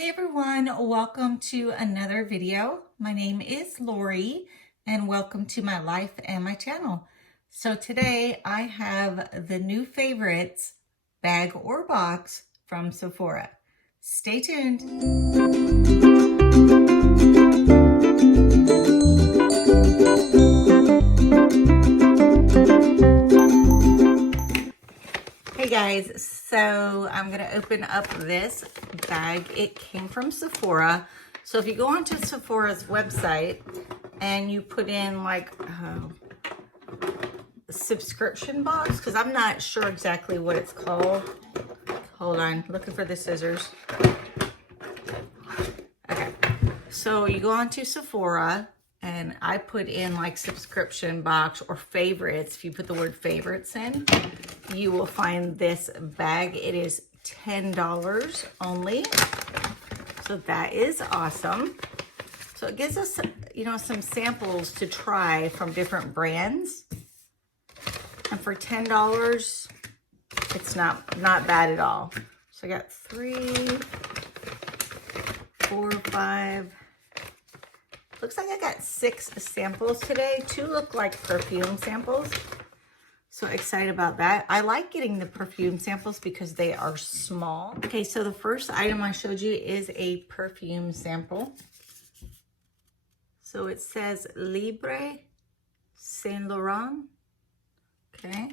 Hey everyone, welcome to another video. My name is Lori and welcome to my life and my channel. So today I have the new favorites bag or box from Sephora. Stay tuned. Hey guys, so I'm going to open up this bag. It came from Sephora. So if you go onto Sephora's website and you put in like a subscription box, because I'm not sure exactly what it's called. Hold on, looking for the scissors. Okay, so you go onto Sephora and I put in like subscription box or favorites. If you put the word favorites in, you will find this bag. It is $10 only. So that is awesome. So it gives us, you know, some samples to try from different brands. And for $10, it's not bad at all. So I got 3, 4, 5. Looks like I got 6 samples today. 2 look like perfume samples. So excited about that. I like getting the perfume samples because they are small. Okay, so the first item I showed you is a perfume sample. So it says Libre Saint Laurent. Okay,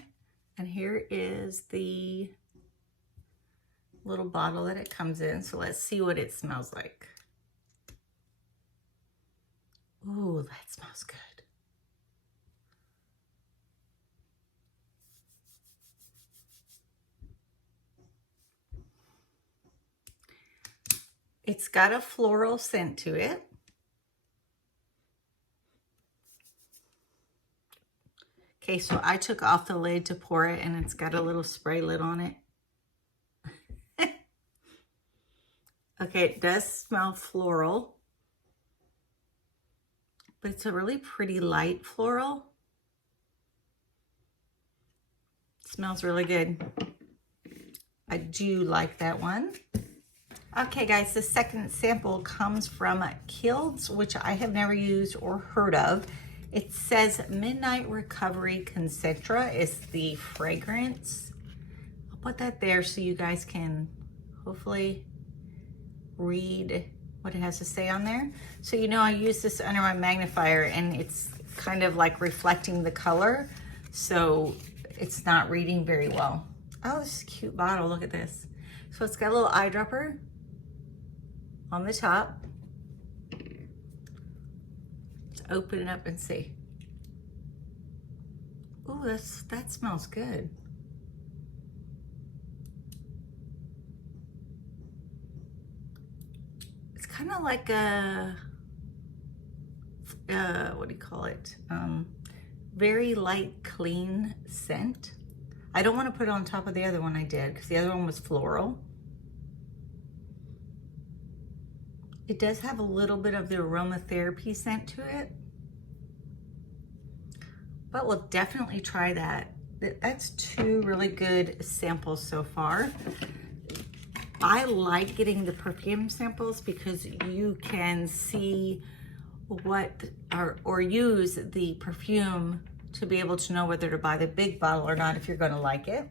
and here is the little bottle that it comes in. So let's see what it smells like. Ooh, that smells good. It's got a floral scent to it. Okay, so I took off the lid to pour it and it's got a little spray lid on it. Okay, it does smell floral, but it's a really pretty light floral. It smells really good. I do like that one. Okay guys, the second sample comes from Kiehl's, which I have never used or heard of. It says Midnight Recovery Concentra is the fragrance. I'll put that there so you guys can hopefully read what it has to say on there. So you know I use this under my magnifier and it's kind of like reflecting the color, so it's not reading very well. Oh, this is a cute bottle, look at this. So it's got a little eyedropper on the top. Let's open it up and see. Ooh, that smells good. It's kind of like a, what do you call it? Very light, clean scent. I don't want to put it on top of the other one I did because the other one was floral. It does have a little bit of the aromatherapy scent to it, but we'll definitely try that. That's 2 really good samples so far. I like getting the perfume samples because you can see what, or use the perfume to be able to know whether to buy the big bottle or not if you're gonna like it.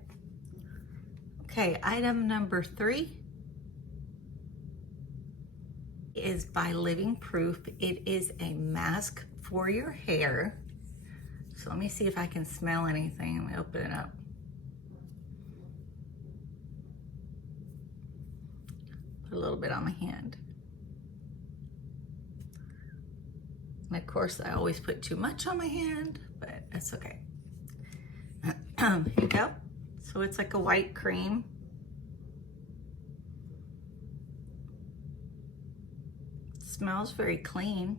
Okay, item number 3. Is by Living Proof. It is a mask for your hair. So let me see if I can smell anything. Let me open it up. Put a little bit on my hand. And of course, I always put too much on my hand, but that's okay. Here you go. So it's like a white cream. Smells very clean.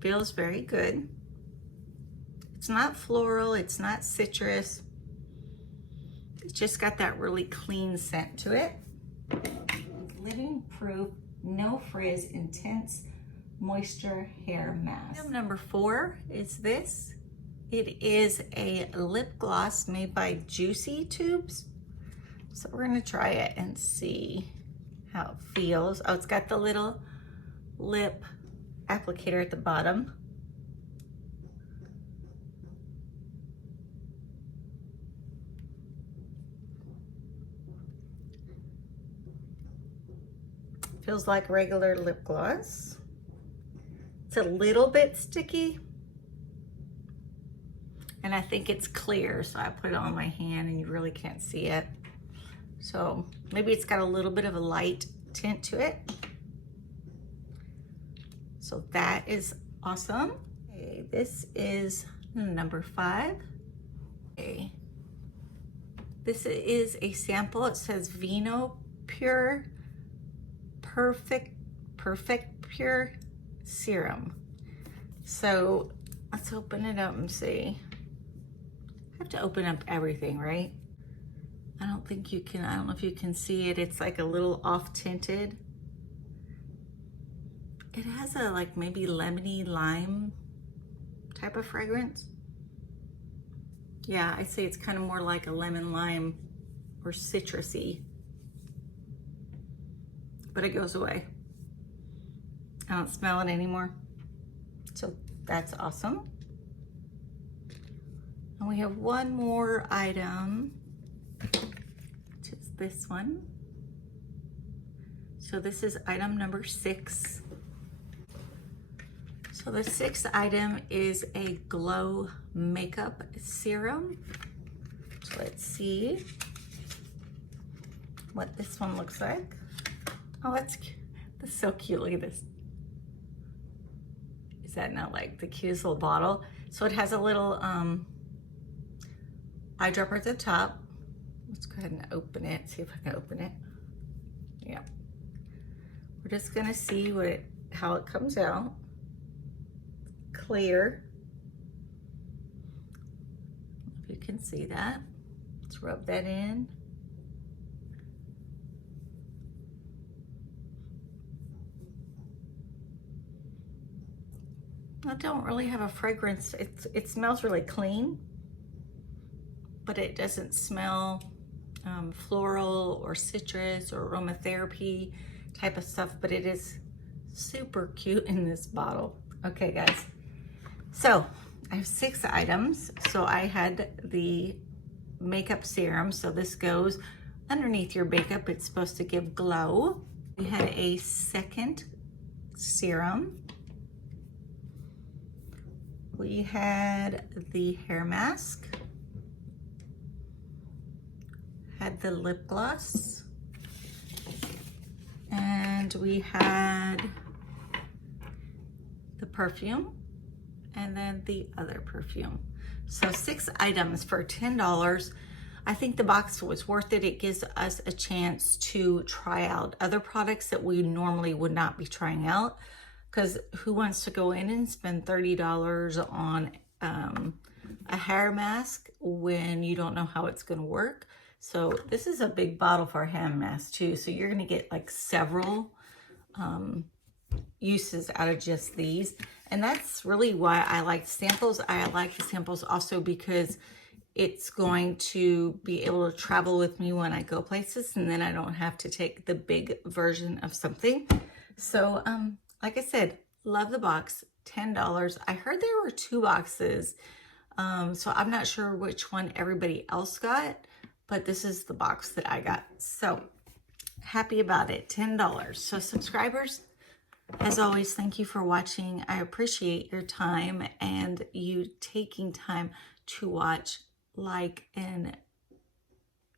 Feels very good. It's not floral, it's not citrus. It's just got that really clean scent to it. Living Proof No Frizz Intense Moisture Hair Mask. Item number 4 is this. It is a lip gloss made by Juicy Tubes. So we're gonna try it and see how it feels. Oh, it's got the little lip applicator at the bottom. Feels like regular lip gloss. It's a little bit sticky. And I think it's clear, so I put it on my hand and you really can't see it. So maybe it's got a little bit of a light tint to it. So that is awesome. Okay, this is number 5. Okay. This is a sample. It says Vino Pure Perfect Pure Serum. So let's open it up and see. I have to open up everything, right? I don't think you can, I don't know if you can see it. It's like a little off tinted. It has a like maybe lemony lime type of fragrance. Yeah, I'd say it's kind of more like a lemon lime or citrusy, but it goes away. I don't smell it anymore. So that's awesome. And we have one more item, which is this one. So this is item number 6. So the 6th item is a glow makeup serum. So let's see what this one looks like. Oh, that's cute. That's so cute. Look at this. Is that not like the cutest little bottle? So it has a little eyedropper at the top. Let's go ahead and open it. See if I can open it. Yeah. We're just gonna see how it comes out. Clear. If you can see that. Let's rub that in. I don't really have a fragrance. It smells really clean, but it doesn't smell floral or citrus or aromatherapy type of stuff, but it is super cute in this bottle. Okay, guys. So I have 6 items. So I had the makeup serum. So this goes underneath your makeup. It's supposed to give glow. We had a second serum. We had the hair mask. Had the lip gloss. And we had the perfume. And then the other perfume. So 6 items for $10. I think the box was worth it. It gives us a chance to try out other products that we normally would not be trying out. Because who wants to go in and spend $30 on a hair mask when you don't know how it's going to work? So this is a big bottle for a hand mask too. So you're going to get like several uses out of just these. And that's really why I like samples. I like the samples also because it's going to be able to travel with me when I go places, and then I don't have to take the big version of something. So like I said, love the box, $10. I heard there were 2 boxes, so I'm not sure which one everybody else got, but this is the box that I got. So happy about it, $10. So subscribers, as always, thank you for watching. I appreciate your time and you taking time to watch, like, and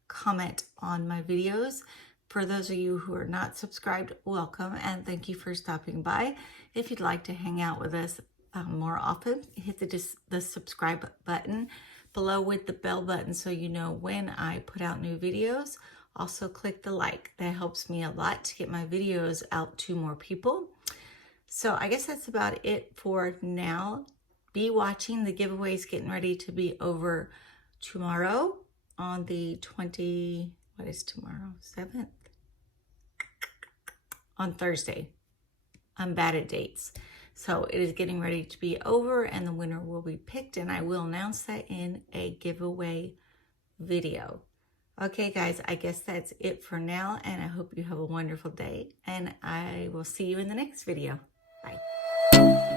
comment on my videos. For those of you who are not subscribed, welcome, and thank you for stopping by. If you'd like to hang out with us more often, hit the subscribe button below with the bell button so you know when I put out new videos. Also click the like. That helps me a lot to get my videos out to more people. So I guess that's about it for now. Be watching. The giveaway is getting ready to be over tomorrow on the what is tomorrow? 7th? On Thursday. I'm bad at dates. So it is getting ready to be over and the winner will be picked, and I will announce that in a giveaway video. Okay, guys, I guess that's it for now, and I hope you have a wonderful day, and I will see you in the next video. Bye.